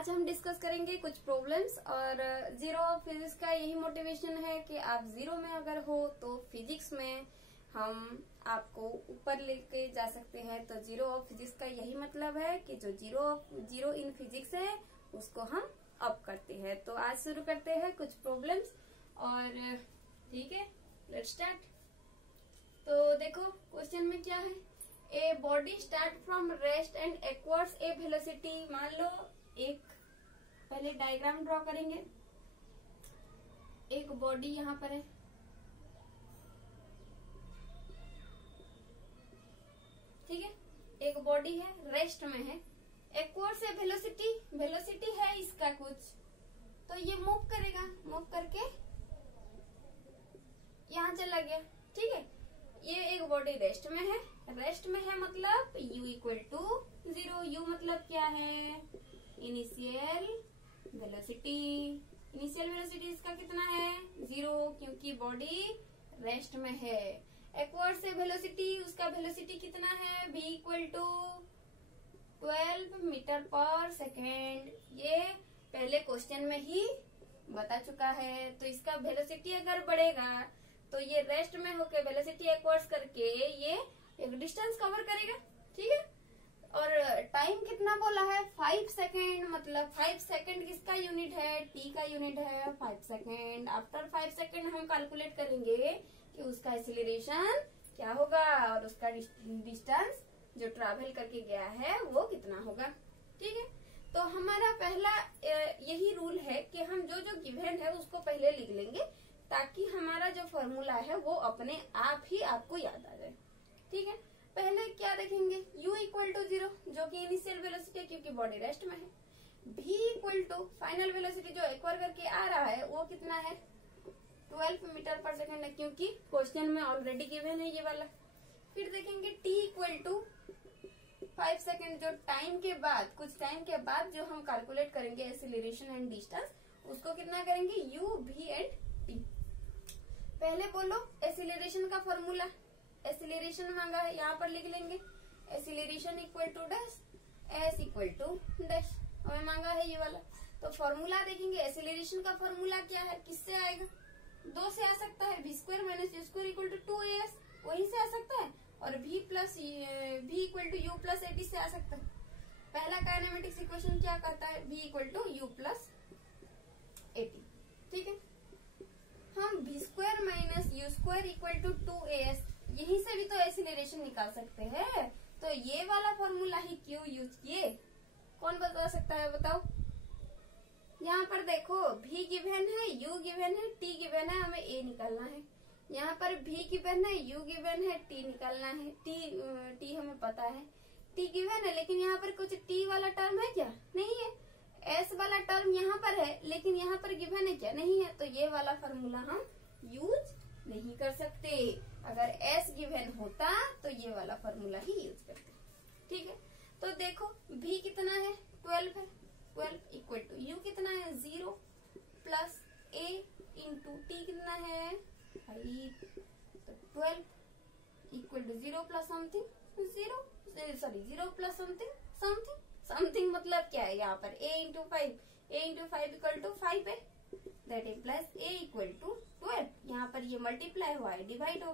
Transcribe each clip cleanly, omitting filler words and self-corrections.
आज हम डिस्कस करेंगे कुछ प्रॉब्लम्स और जीरो ऑफ फिजिक्स का यही मोटिवेशन है कि आप जीरो में अगर हो तो फिजिक्स में हम आपको ऊपर लेके जा सकते हैं। तो जीरो ऑफ फिजिक्स का यही मतलब है कि जो जीरो इन फिजिक्स है उसको हम अप करते हैं। तो आज शुरू करते हैं कुछ प्रॉब्लम्स और ठीक है, लेट्स स्टार्ट। तो देखो क्वेश्चन में क्या है, a body start from rest and acquires a velocity. मान लो एक पहले डायग्राम ड्रॉ करेंगे। एक बॉडी यहाँ पर है, ठीक है, एक बॉडी है, रेस्ट में है, एक्वर्ड से वेलोसिटी है इसका कुछ, तो ये मूव करेगा, मूव करके यहाँ चला गया, ठीक है। ये एक बॉडी रेस्ट में है, रेस्ट में है मतलब u इक्वल टू 0। u मतलब क्या है, इनिशियल वेलोसिटी। इनिशियल वेलोसिटी इसका कितना है 0, क्योंकि बॉडी रेस्ट में है। एक्वर्ड से वेलोसिटी, उसका वेलोसिटी कितना है v इक्वल टू 12 मीटर पर सेकेंड। ये पहले क्वेश्चन में ही बता चुका है। तो इसका वेलोसिटी अगर बढ़ेगा तो ये रेस्ट में होके वेलोसिटी एक्वर्ड्स करके ये एक डिस्टेंस कवर करेगा, ठीक है। और टाइम कितना बोला है 5 सेकेंड, मतलब 5 सेकेंड किसका यूनिट है, t का यूनिट है 5 सेकेंड। आफ्टर 5 सेकेंड हम कैलकुलेट करेंगे कि उसका एक्सीलरेशन क्या होगा और उसका डिस्टेंस जो ट्रैवल करके गया है वो कितना होगा, ठीक है। तो हमारा पहला यही रूल है कि हम जो जो गिवन है उसको पहले लिख लेंगे ताकि हमारा जो फॉर्मूला है वो अपने आप ही आपको याद आ जाए, ठीक है। पहले क्या देखेंगे, u इक्वल टू 0 जो कि इनिशियल वेलोसिटी है क्योंकि बॉडी रेस्ट में है। v equal to final velocity जो एक्वायर करके आ रहा है वो कितना है 12 मीटर पर सेकेंड है, क्योंकि क्वेश्चन में ऑलरेडी गिवन है ये वाला। फिर देखेंगे t इक्वल टू 5 सेकेंड, जो टाइम के बाद, कुछ टाइम के बाद जो हम कैलकुलेट करेंगे एक्सीलरेशन एंड डिस्टेंस, उसको कितना करेंगे u v एंड t। पहले बोलो एक्सीलरेशन का फॉर्मूला, एक्सीलरेशन मांगा है यहाँ पर लिख लेंगे, acceleration equal to dash S equal to dash, हमें मांगा है ये वाला। तो फॉर्मूला देखेंगे, एक्सीलरेशन का फॉर्मूला क्या है, किससे आएगा, 2 से आ सकता है, v square minus u square equal to 2as, वहीं से आ सकता है। और v equal to u plus at से आ सकता है। पहला काइनेमेटिक्स इक्वेशन क्या कहता है, v equal to u plus at, ठीक है। हम v square minus u square equal to 2as, यहीं से भी तो एक्सीलरेशन निकाल सकते हैं। तो ये वाला फॉर्मूला ही क्यों यूज किए, कौन बता सकता है, बताओ। यहाँ पर देखो v गिवन है, u गिवन है, t गिवन है, हमें a निकालना है। यहाँ पर v गिवन है, u गिवन है, t निकालना है। t हमें पता है, t गिवन है, लेकिन यहाँ पर कुछ t वाला टर्म है क्या, नहीं है। s वाला टर्म यहाँ पर है लेकिन यहाँ पर गिवन है क्या, नहीं है। तो ये वाला फॉर्मूला हम यूज नहीं कर सकते। अगर s गिवन होता तो ये वाला फॉर्मूला ही यूज करते, ठीक है। तो देखो v कितना है 12 है, 12 इक्वल टू u कितना है 0 प्लस a इंटू t कितना है 5। तो 12 equal to 0 plus something 0 plus something मतलब क्या है, यहाँ पर a इंटू 5 इक्वल टू 5 है, that implies a equal to 12। यहाँ पर ये मल्टीप्लाई हुआ है, डिवाइड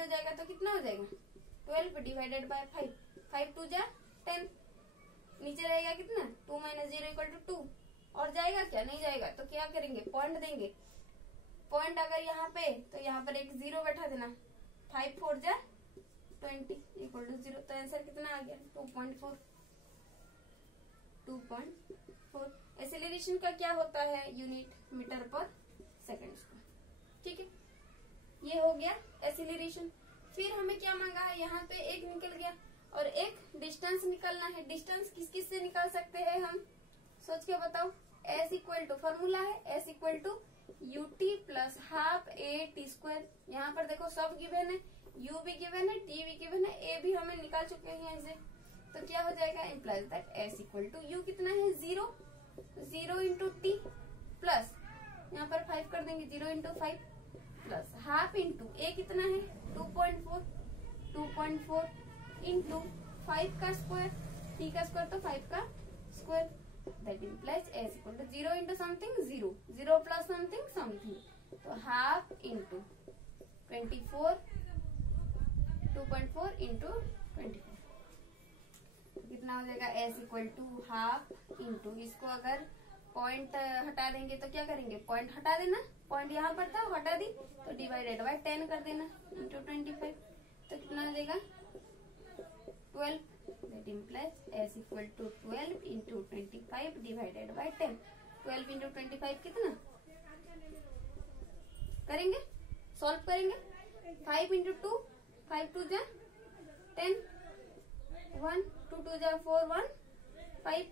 हो जाएगा तो कितना हो जाएगा 12 डिवाइडेड बाय 5 2 जा 10, नीचे रहेगा कितना 2 माइनस 0 इक्वल टू 2, और जाएगा क्या, नहीं जाएगा। तो क्या करेंगे, पॉइंट देंगे, पॉइंट अगर यहाँ पे तो यहाँ पर एक 0 बैठा देना, 5 4 जा 20 इक्वल टू 0। तो आंसर कितना आ गया 2.4। एक्सीलरेशन का क्या होता है, यूनिट मीटर पर सेकेंड स्क्वायर, ठीक है। ये हो गया एक्सीलरेशन। फिर हमें क्या मांगा है, यहाँ पे एक निकल गया और एक डिस्टेंस निकालना है। डिस्टेंस किस किस से निकाल सकते हैं हम, सोच के बताओ। s इक्वल टू फॉर्मूला है s equal to ut plus half a t square. यहाँ पर देखो सब गिवन है, u भी गिवन है, t भी गिवन है, a भी हमें निकाल चुके हैं ऐसे। तो क्या हो जाएगा, implies that s equal to u कितना है 0 इंटू टी प्लस यहाँ पर 5 कर देंगे 0 into 5 plus half into a कितना है 2.4 इंटू 5 का स्क्वायर, t का स्क्वायर तो 5 का square that implies S equal to 0 into something 0, 0 plus something something, तो हाफ इंटू 24, 2.4 इंटू 24, कितना हो जाएगा S equal to half into, इसको अगर पॉइंट हटा देंगे तो क्या करेंगे, पॉइंट हटा देना, पॉइंट यहाँ पर था हटा दी तो डिवाइडेड बाय 10 कर देना इंटू 25, तो कितना हो जाएगा 12, that implies S equal to 12 into 25 divided by 10, 12 into 25 कितना करेंगे, सॉल्व करेंगे, 5 इंटू 2, 5 2 जा 10, 1 2 2 जा 4 1 5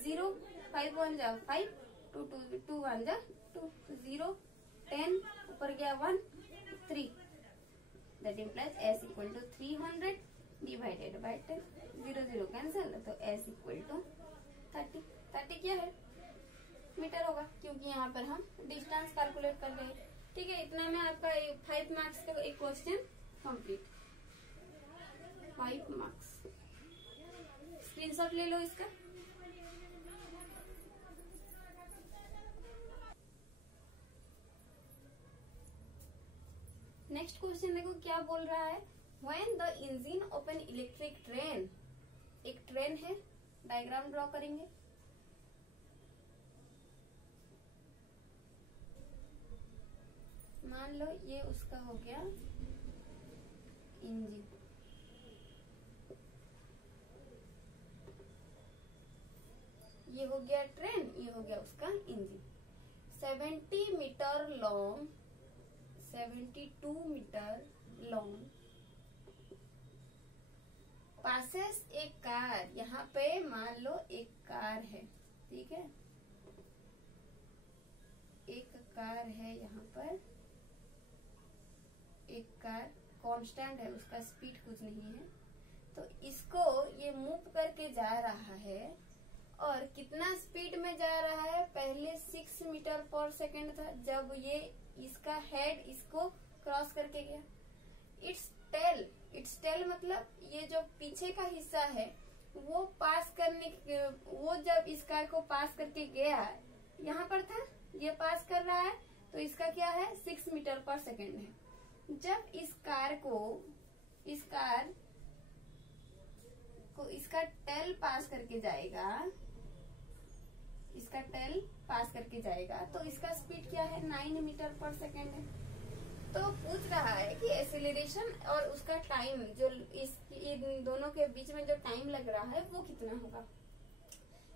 0, 5 1 जा 5, 2 2 2 1 जा 2, 0 10 ऊपर गया 1 3, that implies S equal to 300 divided by 10, 0 0 cancel, तो एस इक्वल टू 30, 30 क्या है मीटर होगा, क्योंकि यहाँ पर हम डिस्टेंस कैलकुलेट कर रहे हैं। ठीक है, इतना में आपका 5 मार्क्स का एक क्वेश्चन कंप्लीट, 5 मार्क्स। स्क्रीनशॉट ले लो इसका। नेक्स्ट क्वेश्चन देखो क्या बोल रहा है, when the engine of an electric train, एक ट्रेन है, डायग्राम ड्रॉ करेंगे, मान लो ये उसका हो गया इंजन, ये हो गया ट्रेन, ये हो गया उसका engine, 70 meter long, 72 meter long passes एक कार, यहाँ पे मान लो एक कार है, ठीक है, एक कार है, यहाँ पर एक कार कांस्टेंट है, उसका स्पीड कुछ नहीं है, तो इसको ये मूव करके जा रहा है, और कितना स्पीड में जा रहा है, पहले 6 मीटर पर सेकेंड था, जब ये इसका हेड इसको क्रॉस करके गया, इट्स टेल मतलब ये जो पीछे का हिस्सा है वो पास करने, वो जब इस कार को पास करके गया, यहाँ पर था, ये पास कर रहा है, तो इसका क्या है 6 मीटर पर सेकेंड है। जब इस कार को इसका टेल पास करके जाएगा, इसका टेल पास करके जाएगा, तो इसका स्पीड क्या है 9 मीटर पर सेकेंड है। तो पूछ रहा है कि एक्सेलरेशन और उसका टाइम, जो इन दोनों के बीच में जो टाइम लग रहा है वो कितना होगा।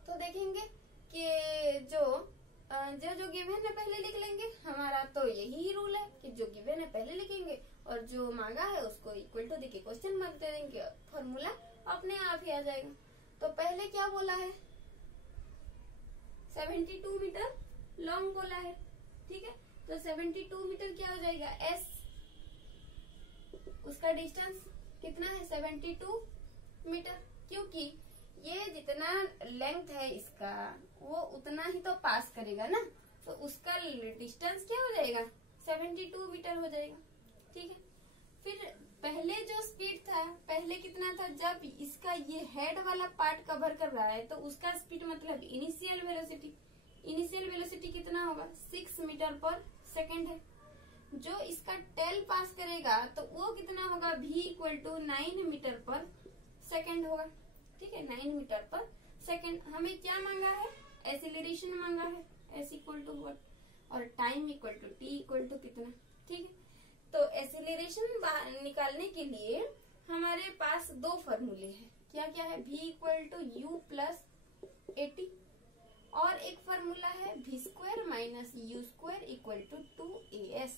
तो देखेंगे कि जो गिवन है पहले लिख लेंगे, हमारा तो यही रूल है कि जो गिवन है पहले लिखेंगे और जो मांगा है उसको इक्वल टू देके क्वेश्चन मार्क दे देंगे, फॉर्मूला अपने आप ही आ जाएगा। तो पहले क्या बोला है 72 मीटर लॉन्ग बोला है, ठीक है, तो 72 मीटर क्या हो जाएगा एस, उसका डिस्टेंस कितना है 72 मीटर, क्योंकि ये जितना लेंथ है इसका वो उतना ही तो पास करेगा ना, तो उसका डिस्टेंस क्या हो जाएगा 72 मीटर हो जाएगा। ठीक है, फिर पहले जो स्पीड था, पहले कितना था, जब इसका ये हेड वाला पार्ट कवर कर रहा है तो उसका स्पीड मतलब इनिशियल वेलोसिटी कितना होगा 6 मीटर पर सेकेंड है। जो इसका टेल पास करेगा तो वो कितना होगा v इक्वल टू 9 मीटर पर सेकेंड होगा। ठीक है, 9 मीटर पर सेकेंड। हमें क्या मांगा है, एक्सीलरेशन मांगा है, s इक्वल टू व्हाट, और time equal to t equal to कितना। ठीक है, तो एक्सीलरेशन निकालने के लिए हमारे पास दो फॉर्मूले हैं। क्या क्या है, v equal to u plus 80, और एक फॉर्मूला है v square minus u square equal to 2as।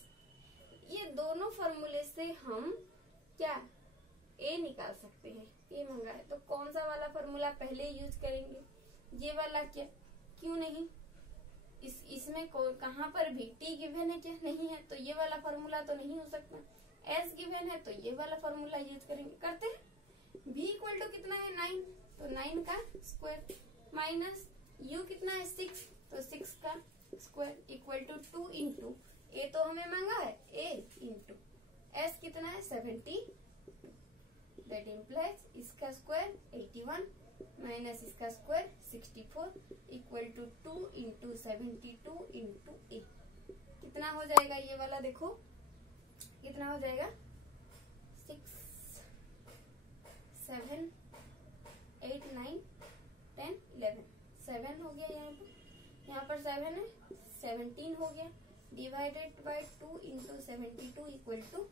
ये दोनों फॉर्मूले से हम क्या a निकाल सकते हैं, a मंगा है तो कौन सा वाला फॉर्मूला पहले यूज करेंगे, ये वाला क्या, क्यों नहीं, इसमें कहाँ पर भी t गिवन है क्या, नहीं है, तो ये वाला फॉर्मूला तो नहीं हो सकता। s गिवन है तो ये वाला फॉर्मूला यूज करेंगे, करते हैं। v इक्वल टू कितना है 9, तो 9 का स्क्वायर माइनस u कितना है 6, तो 6 का square equal to 2 into a तो हमें मांगा है a इंटू s कितना है 70, दैट इम्प्लाइज इसका स्क्वायर 81 माइनस इसका square 64 equal to 2 into 72 into A. कितना हो जाएगा ये वाला, देखो कितना हो जाएगा, 6 7 8 9 10 11 7 हो गया। यहाँ पर 7 है, 17 हो गया, divided by 2 into 72 equal to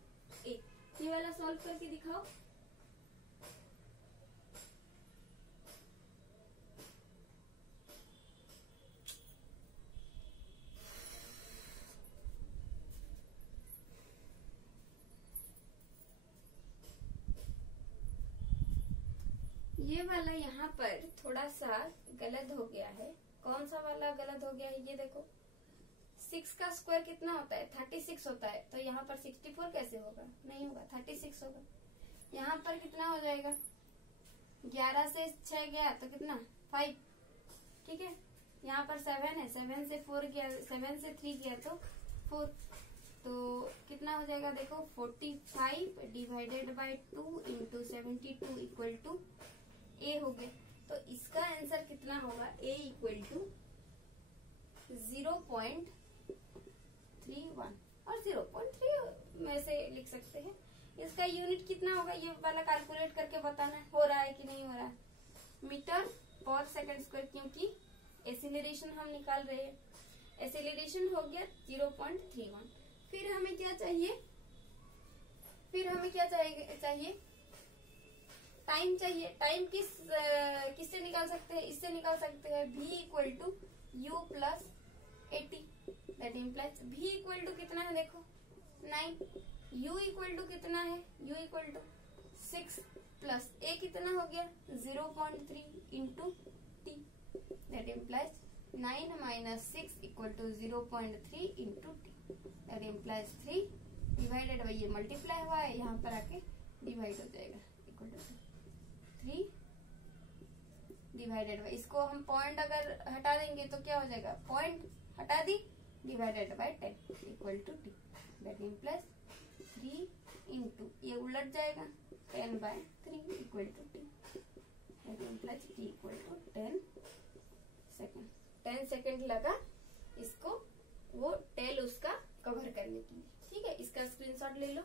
8। ये वाला सॉल्व करके दिखाओ। ये वाला यहाँ पर थोड़ा सा गलत हो गया है। कौन सा वाला गलत हो गया है, ये देखो 6 का स्क्वायर कितना होता है, 36 होता है। तो यहाँ पर 64 कैसे होगा, नहीं होगा, 36 होगा। यहाँ पर कितना हो जाएगा, 11 से 6 गया तो कितना 5, ठीक है। यहाँ पर 7 है, 7 से 4 गया, 7 से 3 गया तो 4, तो कितना हो जाएगा, देखो 45 divided by 2 into 72 equal to A हो गया। तो इसका आंसर कितना होगा, ए इक्वल टू 0.31 और 0.3 में से लिख सकते हैं। इसका यूनिट कितना होगा, ये वाला कैलकुलेट करके बताना है, हो रहा है कि नहीं हो रहा है। मीटर पर सेकंड स्क्वायर, क्योंकि एक्सीलरेशन हम निकाल रहे हैं। एक्सीलरेशन हो गया 0.31। फिर हमें क्या चाहिए, चाहिए टाइम चाहिए। टाइम किससे निकाल सकते हैं, इससे निकाल सकते हैं, v equal to u plus 80। That implies v equal to कितना है, देखो 9, u इक्वल टू कितना है, u equal to 6 plus a कितना हो गया 0.3 into t। That implies 9 minus 6 equal to 0.3 into t। That implies 3 divided by, ये multiply हुआ है, यहाँ पर आके डिवाइड हो जाएगा, इक्वल टू 3 डिवाइडेड बाई, इसको हम पॉइंट अगर हटा देंगे तो क्या हो जाएगा, पॉइंट हटा दी, divided by 10 equal to T. That implies 3 into, ये उलट जाएगा, 10 by 3 equal to T. That implies T equal to 10 second. 10 second लगा इसको वो टेल उसका कवर करने के लिए, ठीक है। इसका स्क्रीनशॉट ले लो।